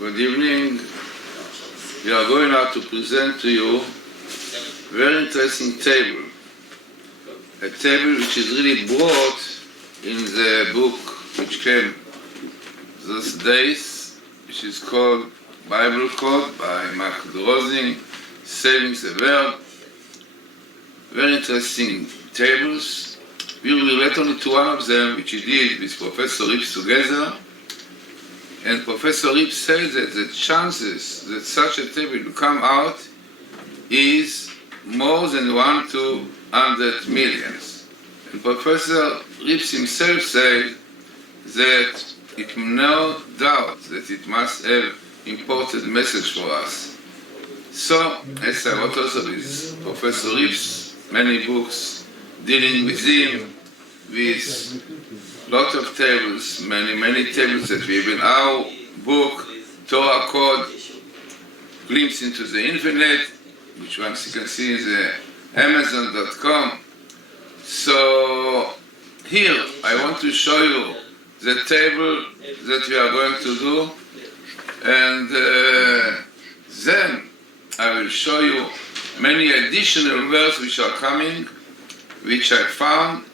Good evening. We are going now to present to you a very interesting table. A table which is really brought in the book which came those days, which is called Bible Code by Glazerson, Saving the World. Very interesting tables. We will relate only to one of them, which he did with Professor Eliyahu together. And Professor Eliyahu said that the chances that such a table will come out is more than 1 to 100 million. And Professor Eliyahu himself said that it no doubt that it must have important message for us. So, as I wrote also with Professor Eliyahu's many books dealing with him, with lot of tables, many tables that we have in our book, Torah Code, Glimpse into the Infinite, which once you can see is Amazon.com. So here I want to show you the table that we are going to do, and then I will show you many additional words which are coming, which I found,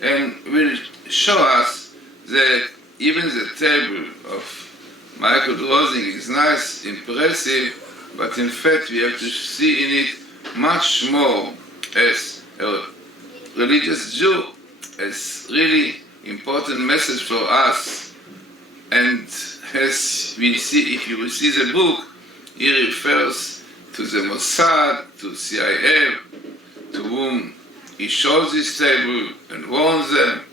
and will show us that even the table of Michael Glazerson is nice, impressive, but in fact we have to see in it much more as a religious Jew, as really important message for us. And as we see, if you will see the book, he refers to the Mossad, to CIA, to whom he shows this table and warns them,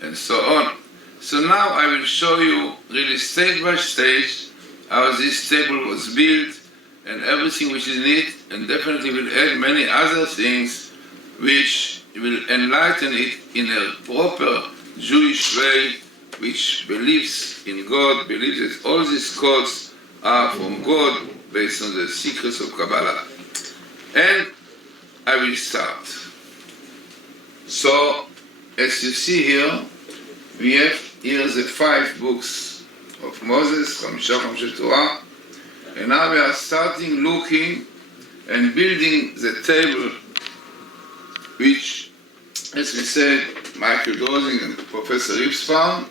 and so on. So now I will show you really stage by stage how this table was built and everything which is in it, and definitely will add many other things which will enlighten it in a proper Jewish way, which believes in God, believes that all these codes are from God based on the secrets of Kabbalah. And I will start. So, as you see here, we have here the 5 books of Moses, from Torah, and now we are starting looking and building the table, which, as we said, Michael Glazerson and Professor Eliyahu found.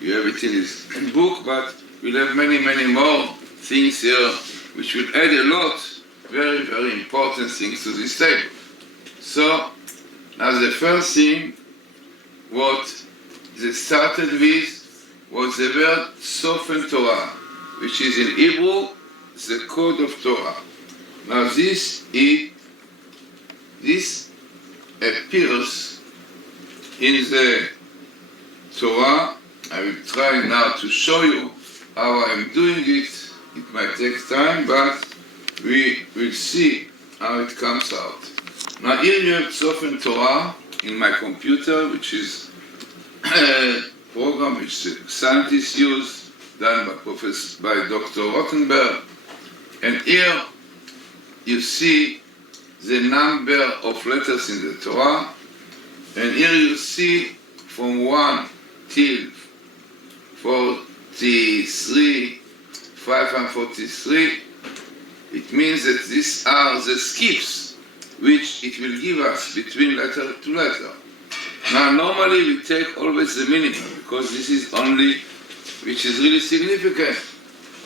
You have it in his book, but we'll have many more things here, which will add a lot, very, very important things to this table. So, now the first thing, what they started with was the word Sofen Torah, which is in Hebrew, the code of Torah. Now this appears in the Torah. I will try now to show you how I am doing it. It might take time, but we will see how it comes out. Now here you have Sofen Torah in my computer, which is a program which the scientists use, done by Dr. Rothenberg. And here you see the number of letters in the Torah, and here you see from 1 till 43, 543. It means that these are the skips which it will give us between letter to letter. Now normally we take always the minimum, because this is only which is really significant.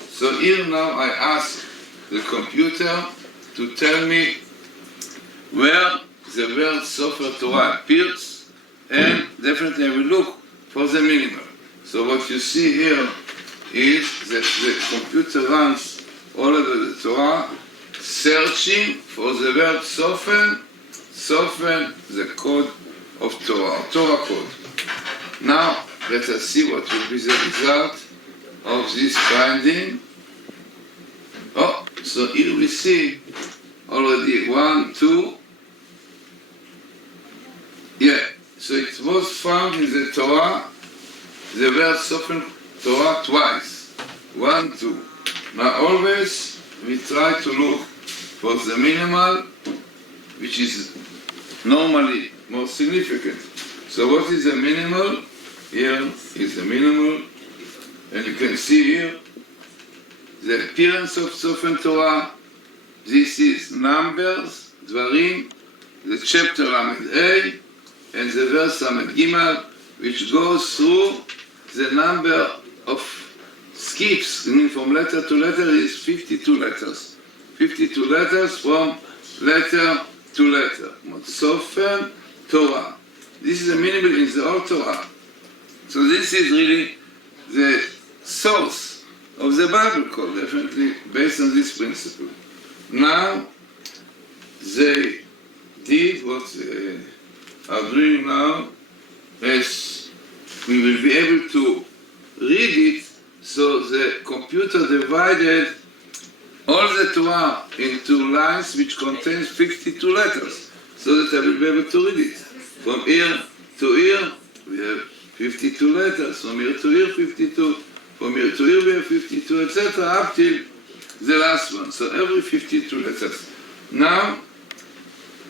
So here now I ask the computer to tell me where the word Sofer Torah appears, and definitely I will look for the minimum. So what you see here is that the computer runs all over the Torah, searching for the word Sofen, the code of Torah, Torah code. Now, let us see what will be the result of this finding. Oh, so here we see already 1, 2. Yeah, so it was found in the Torah, the word Sofen Torah twice. 1, 2. Now always we try to look for the minimal, which is normally more significant. So what is the minimal? Here is the minimal, and you can see here the appearance of Sofen Torah. This is Numbers, Dvarim, the chapter Lamed A, and the verse Lamed Gimel, which goes through the number of skips, meaning from letter to letter is 52 letters. 52 letters from letter to letter. Sofen Torah. This is a minimal in the whole Torah. So this is really the source of the Bible code, definitely based on this principle. Now, they did what they are doing now, as we will be able to read it, so the computer divided all the Torah into lines which contains 52 letters, so that I will be able to read it. From ear to ear, we have 52 letters. From ear to ear, 52. From ear to ear, we have 52, etc., up till the last one. So every 52 letters. Now,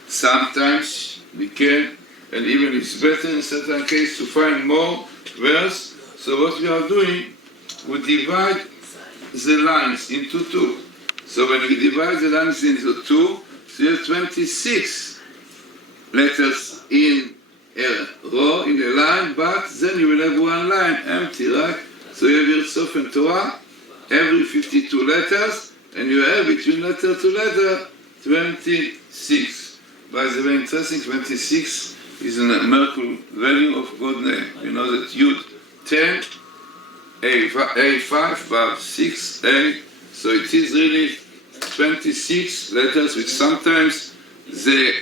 sometimes we can, and even it's better in certain cases to find more verse. So what we are doing, we divide the lines into two. So when we divide the lines into two, so you have 26 letters in a row, in a line, but then you will have one line empty, right? So you have your Sofen Torah, every 52 letters, and you have between letter to letter 26. By the way, interesting, 26 is a numerical value of God's name. You know that Yud 10, A5, Vav 6, A. So it is really 26 letters, which sometimes the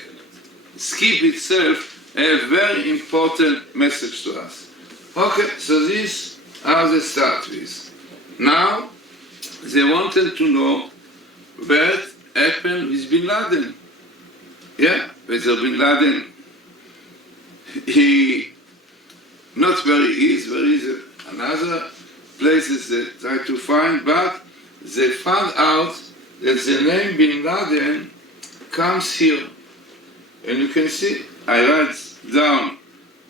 skip itself have a very important message to us. Okay, so these are the start with. Now, they wanted to know what happened with Bin Laden. Yeah, whether Bin Laden, he, not where he is, where is another places they try to find, but they found out that the name Bin Laden comes here. And you can see, I write down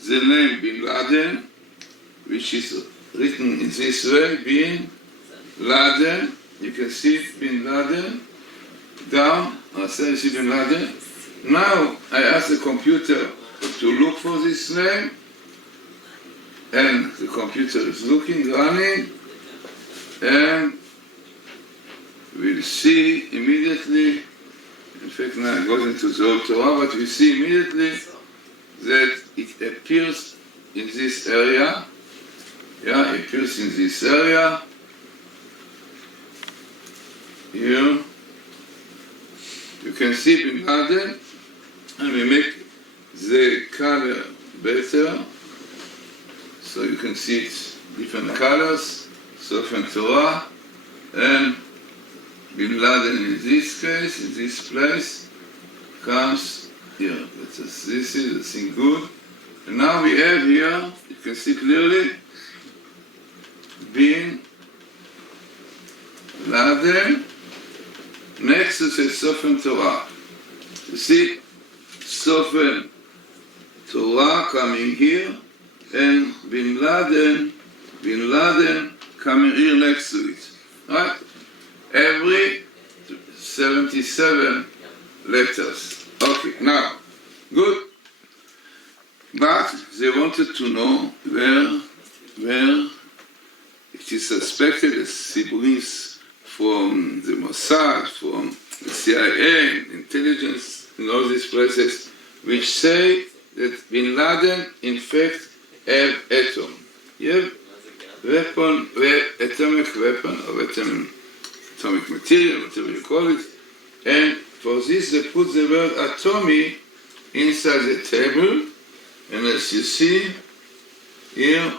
the name Bin Laden, which is written in this way, Bin Laden. You can see Bin Laden, down, I say see Bin Laden. Now I ask the computer to look for this name, and the computer is looking, running, and we'll see immediately. In fact, now it goes into the old Torah, but we see immediately that it appears in this area. Yeah, it appears in this area. Here. You can see Bin Laden, and we make the color better. So you can see it different colors, Sofen Torah, and Bin Laden in this case, in this place, comes here. This is the thing good. And now we have here, you can see clearly, Bin Laden next to the Sofen Torah. You see, Sofen Torah coming here, and Bin Laden coming here next to it. Right? Every 77 letters. Okay, now, good. But they wanted to know where it is suspected as siblings from the Mossad, from the CIA, intelligence, in all these places, which say that Bin Laden, in fact, have atom. You have weapon, atomic weapon, or atomic material, whatever you call it, and for this they put the word atomic inside the table, and as you see here,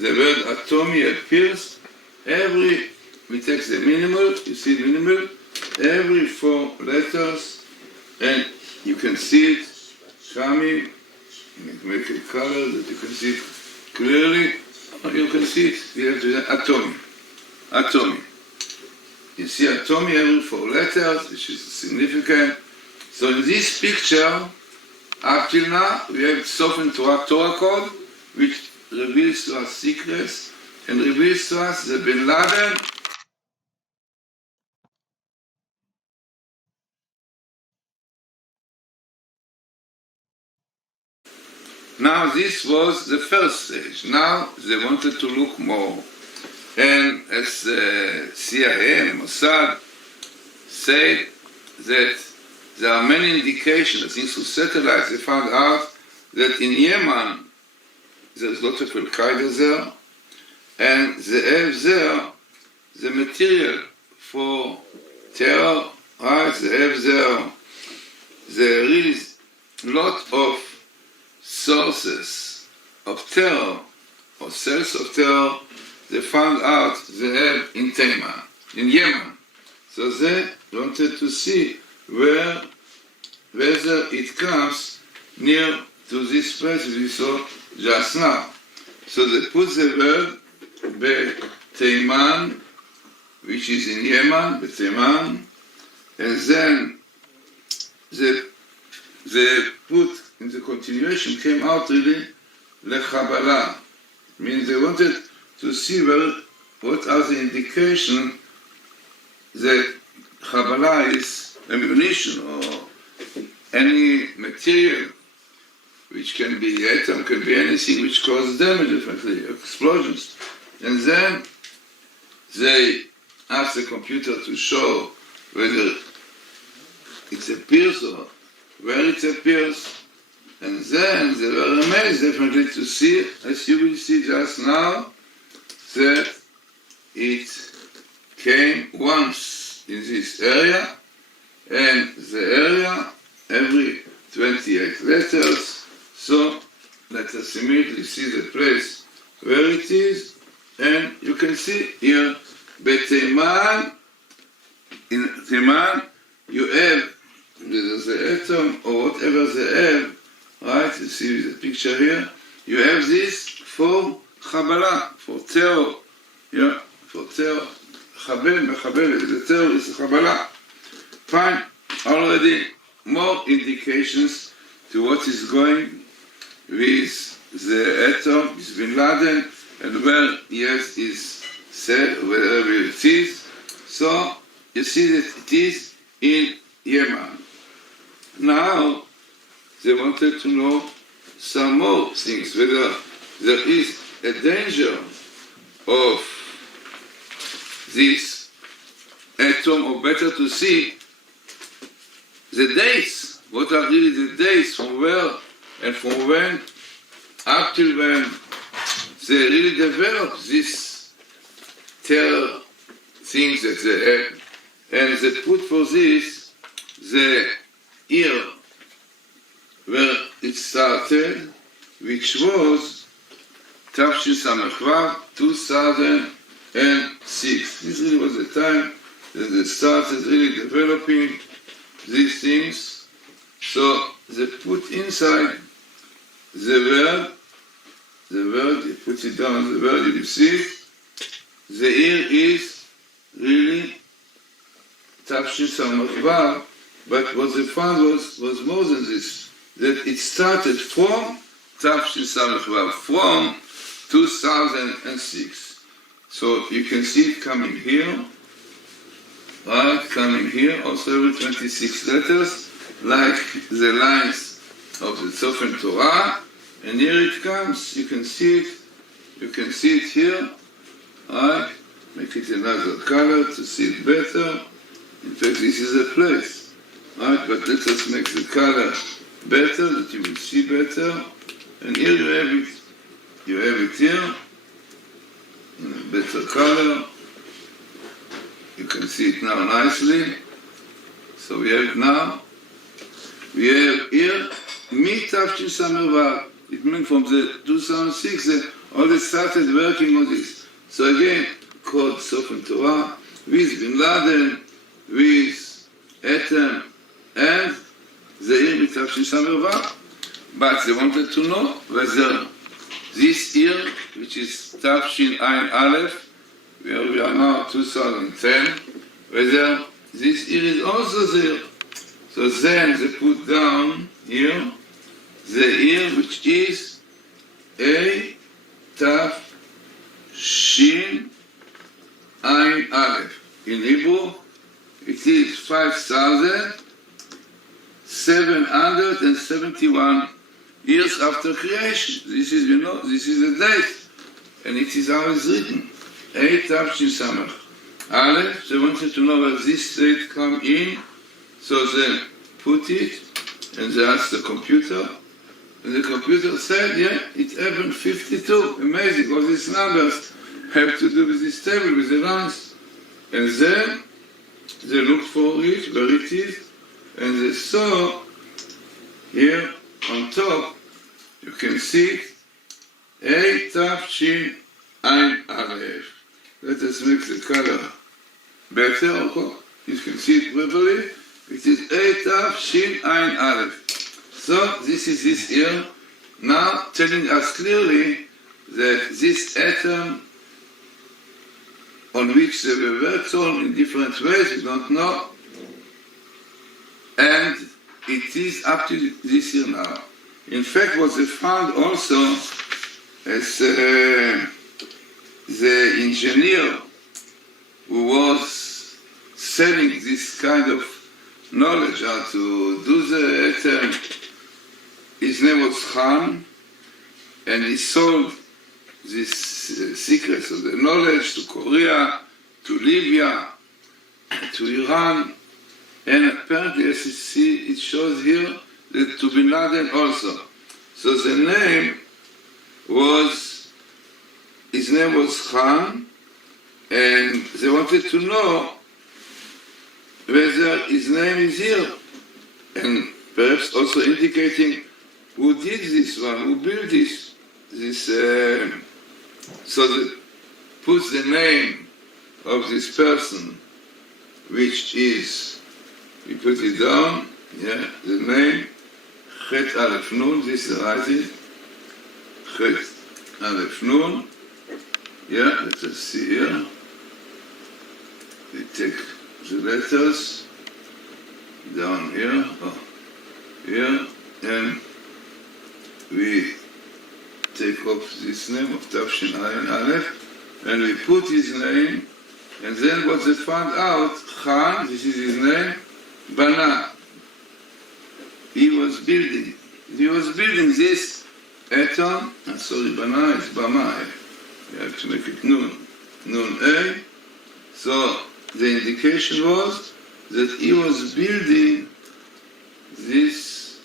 the word atomic appears we take the minimal, you see the minimal, every 4 letters, and you can see it coming, make a color that you can see it clearly, you can see it, we have to atomic. You see atomic every 4 letters, which is significant. So in this picture, up till now, we have Sofen Torah code, which reveals to us secrets, and reveals to us that Bin Laden Now this was the first stage. Now they wanted to look more. And as CIA and Mossad said that there are many indications, thanks to satellites, they found out that in Yemen there's a lot of Al-Qaeda there, and they have there the material for terror, right? They have there really lot of sources of terror, or cells of terror, they found out they have in Taiman, in Yemen. So they wanted to see whether it comes near to this place we saw just now. So they put the word Taiman, which is in Yemen, Taiman, and then they put in the continuation, came out really Lechabala. Means they wanted to see what are the indications that Chabala is ammunition or any material which can be atom, can be anything which causes damage, differently, explosions. And then they asked the computer to show whether it appears or where it appears. And then they were amazed definitely to see, as you will see just now, that it came once in this area, and the area every 28 letters, so let us immediately see the place where it is, and you can see here, Beteiman, in Taiman, you have the atom or whatever they have, right, you see the picture here, you have this for Chabala, for terror, yeah, for terror, Chabel, Mechabel, the terror is Chabala. Fine, already more indications to what is going with the atom, with Bin Laden, and where yes is said, wherever it is. So you see that it is in Yemen. Now they wanted to know some more things, whether there is a danger of this atom, or better to see the dates. What are really the dates, from where and from when, up till when they really developed this terror things that they have. And they put for this the year where it started, which was Tafshin Samachvav 2006. This really was the time that they started really developing these things. So they put inside the word, they put it down, the word, you see, the year is really Tafshin Samachvav, but what they found was more than this, that it started from Tafshin Samachvav, from 2006. So you can see it coming here, right, coming here, also every 26 letters, like the lines of the Sofen Torah, and here it comes, you can see it here, right, make it another color to see it better. In fact, this is a place, right, but let us make the color better, that you will see better, and here you have it here, in a better color. You can see it now nicely. So we have it now. We have here Mitafshin Samervav. It means from the 2006 they already started working on this. So again, called Sofen Torah, with Bin Laden, with Atom, and the year Mitafshin Samervav. But they wanted to know whether this year, which is Tafshin Ayin Aleph, where we are now 2010, whether this year is also there. So then they put down here the year which is A Taf Shin Ayin Aleph. In Hebrew, it is 5,771 years after creation. This is, this is the date. And it is always written. 8 Tafshin Samach. Aleph, they wanted to know where this date come in, so they put it, and they asked the computer, and the computer said, yeah, it happened 52. Amazing, all these numbers have to do with this table, with the lines. And then they looked for it, where it is, and they saw here on top, you can see 8 Tafshin Ein Aleph. Let us make the color better, okay? You can see it properly. It is 8 Tafshin Ein Aleph. So this is this year, now telling us clearly that this atom on which they were worked on in different ways, we don't know, and it is up to this year now. In fact, what they found also as the engineer who was selling this kind of knowledge how to do the atom, his name was Khan, and he sold these secrets of the knowledge to Korea, to Libya, to Iran, and apparently, as you see, it shows here that to Bin Laden also. So the name was, his name was Khan, and they wanted to know whether his name is here, and perhaps also indicating who did this one, who built this, so that puts the name of this person, which is, we put it down, yeah, the name, Chet Aleph Nun, this is right, Chet Aleph Nun, yeah, let us see here, we take the letters down here, here, and we take off this name of Tafshin Ayin Aleph, and we put his name, and then what they found out, Khan, this is his name, Bana. He was building this atom, sorry, Bana is Bama, you have to make it Nun A, so the indication was that he was building this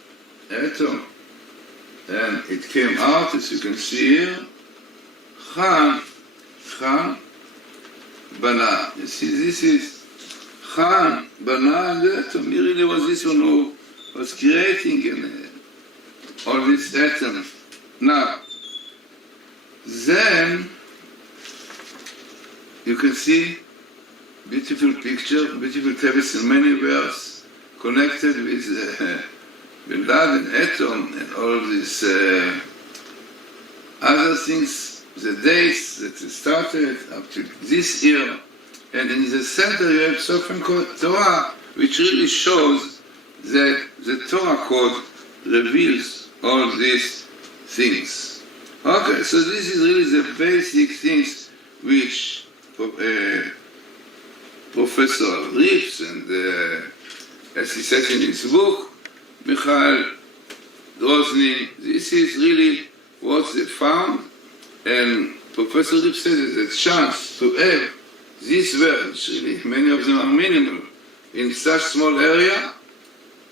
atom. And it came out, as you can see here, Khan Bana. You see, this is Khan Bana, and the atom. He really was this one who was creating all this atom. Now, then, you can see beautiful picture, beautiful tables in many words, connected with Bin Laden, atom, and all these other things, the dates that it started up to this year. And in the center you have something called Torah, which really shows that the Torah code reveals all these things. Okay, so this is really the basic things which Professor Rips, and as he says in his book, Michael Droznin, this is really what they found, and Professor Rips says there's a chance to have these words, really, many of them are minimal, in such small area,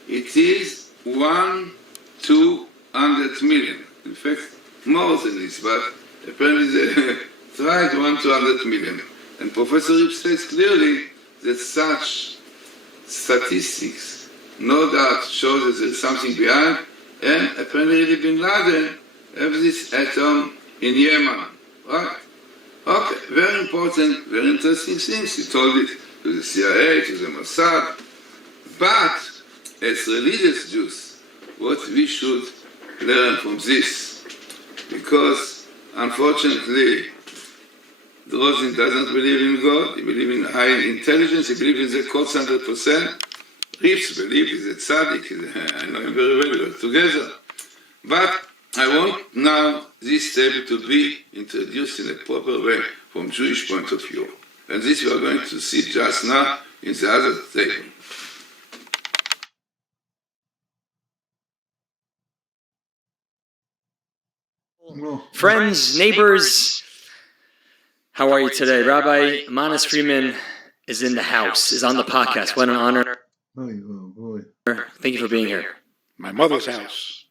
it is 1-200 million. In fact, more than this, but apparently they tried 1-200 million. And Professor Rips says clearly that such statistics, no doubt, shows that there's something behind, and apparently Bin Laden have this atom in Yemen, right? Okay, very important, very interesting things. He told it to the CIA, to the Mossad. But, as religious Jews, what we should learn from this, because unfortunately, Droznin doesn't believe in God, he believes in high intelligence, he believes in the codes 100%. Rips believes he's a tzaddik, I know him very well, we are together. But I want now this table to be introduced in a proper way from Jewish point of view. And this we are going to see just now in the other table. Friends, neighbors, how are you today? Rabbi Manis Freeman is in the house, is on the podcast. What an honor. Oh, boy. Thank you for being here. My mother's house.